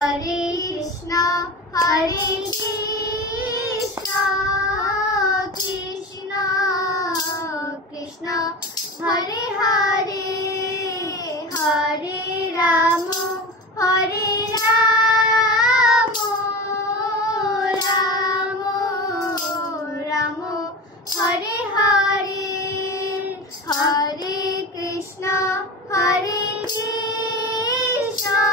Hare Krishna, Krishna Krishna, Hare Hare, Hare Rama, Hare Rama, Rama Rama, Hare Hare, Hare Krishna, Krishna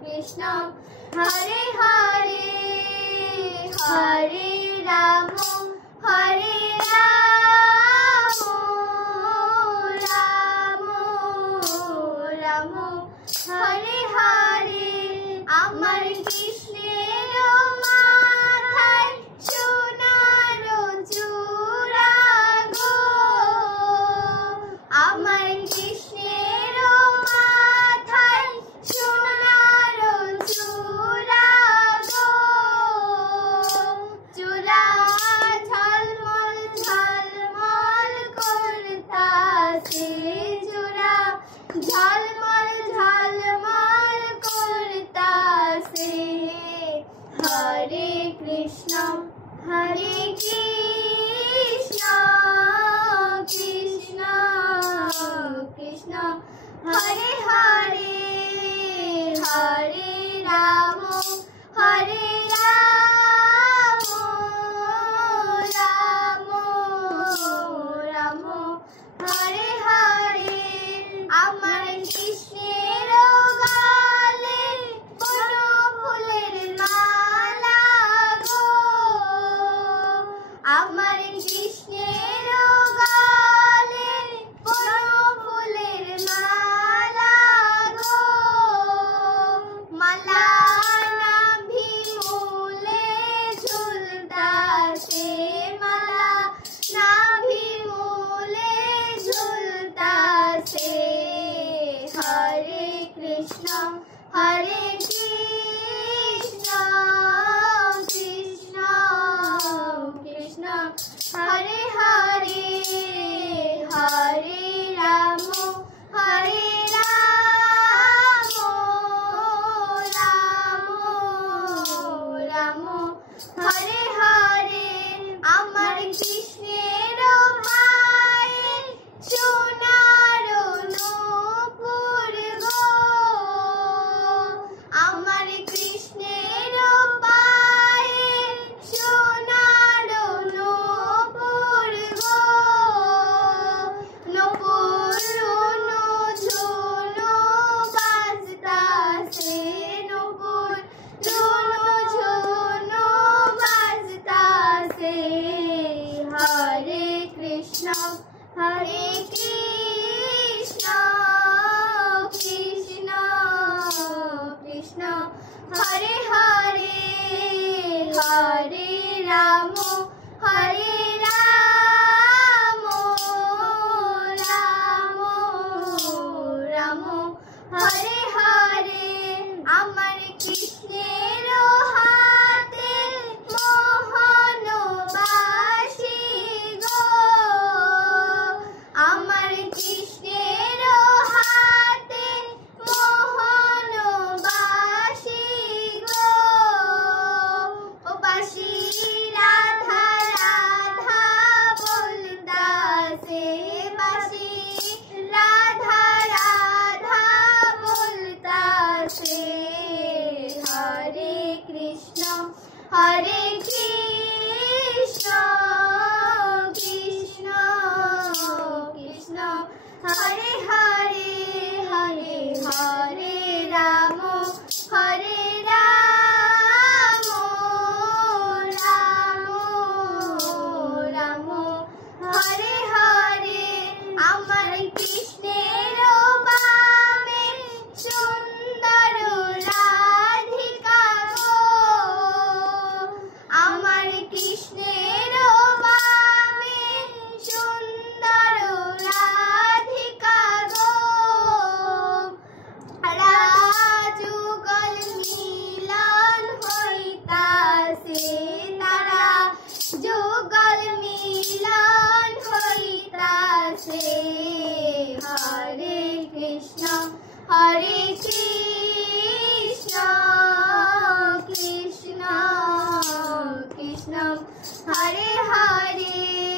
Krishna, Hare Hare, Hare Rama, Hare Rama, Rama Rama, Hare Hare. আমার কৃষ্ণের মাথায় সোনার চূড়া গো, আমার কৃষ্ণের মাথায় সোনার চূড়া গো, চূড়া ঝলমল ঝলমল করতাছে, চূড়া ঝলমল ঝলমল করতাছে। হরে কৃষ্ণ, হরে কৃষ্ণ, কৃষ্ণ কৃষ্ণ, হরে হরে, হরে রাম, হরে রাম, রাম রাম, হরে হরে। আমার কৃষ্ণের গালে কোনো ফুলের মালা গো, আমার কৃষ্ণের গালে কোনো ফুলের মালা গো, মালা নাভি মূলে ঝুলতাছে, মালা নাভি মূলে ঝুলতাছে। হরে কৃষ্ণ, হরে কৃষ্ণ, কৃষ্ণ কৃষ্ণ, হরে হরে, হরে রাম, হরে রাম, রাম রাম, হরে হরে। আমার কৃষ্ণের পায়ে সোনার নূপুর গো, আমার কৃষ্ণের পায়ে সোনার নূপুর গো, নূপুর ঝুনু ঝুনু বাজতাছে, নূপুর ঝুনু ঝুনু বাজতাছে। হরে কৃষ্ণ, হরে কৃষ্ণ, কৃষ্ণ কৃষ্ণ, হরে হরে, হরে রাম, হরে রাম, রাম রাম, হরে হরে। আমার কৃষ্ণের হাতে মোহন বাসি গো, আমার কৃষ্ণের হাতে মোহন বাসি গো, ও বাসি রাধা রাধা বলতাছে, বাসি রাধা রাধা বলতাছে। হরে কৃষ্ণ, হরে কৃষ্ণ, কৃষ্ণ কৃষ্ণ, হরে হরে, হরে হরে রাম, হরে রাম, রাম রাম, হরে হরে। আমার কৃষ্ণের বামে সুন্দর রাধিকা গো, हरे कृष्ण कृष्ण कृष्ण हरे हरे